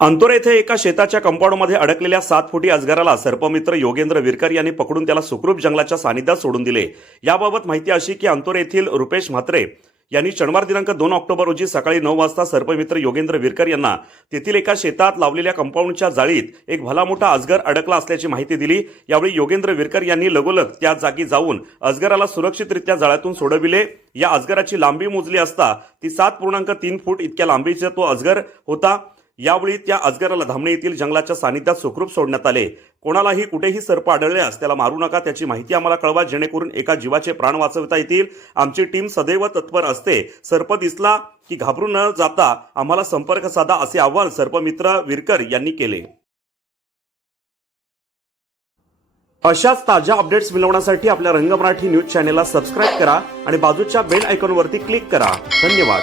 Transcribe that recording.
अंतोर येथे एका शेताच्या कंपाऊंडमध्ये अडकलेल्या सात फुटी अजगराला सर्पमित्र योगेंद्र विरकर यांनी पकडून त्याला सुखरूप जंगलाच्या सानिध्यात सोडून दिले. याबाबत माहिती अशी की अंतोर येथील रुपेश म्हात्रे यांनी शनिवार दिनांक दोन ऑक्टोबर रोजी सकाळी नऊ वाजता सर्पमित्र योगेंद्र विरकर यांना तेथील एका शेतात लावलेल्या कंपाऊंडच्या जाळीत एक भला मोठा अजगर अडकला असल्याची माहिती दिली. यावेळी योगेंद्र विरकर यांनी लगोलग त्या जागी जाऊन अजगराला सुरक्षितरित्या जाळ्यातून सोडविले. या अजगराची लांबी मोजली असता ती सात पूर्णांक तीन फूट इतक्या लांबीचा तो अजगर होता. यावेळी त्या अजगराला धामणे येथील जंगलाच्या सानिध्यात सुखरूप सोडण्यात आले. कोणालाही कुठेही सर्प आढळल्यास त्याला मारू नका त्याची माहिती आम्हाला कळवा जेणेकरून एका जीवाचे प्राण वाचवता येतील. आमची टीम सदैव तत्पर असते. सर्प दिसला की घाबरून न जाता आम्हाला संपर्क साधा असे आवाहन सर्पमित्र विरकर यांनी केले. अशाच ताज्या अपडेट्स मिळवण्यासाठी आपल्या रंग मराठी न्यूज चॅनेलला सबस्क्राईब करा आणि बाजूच्या बेल आयकॉनवरती क्लिक करा. धन्यवाद.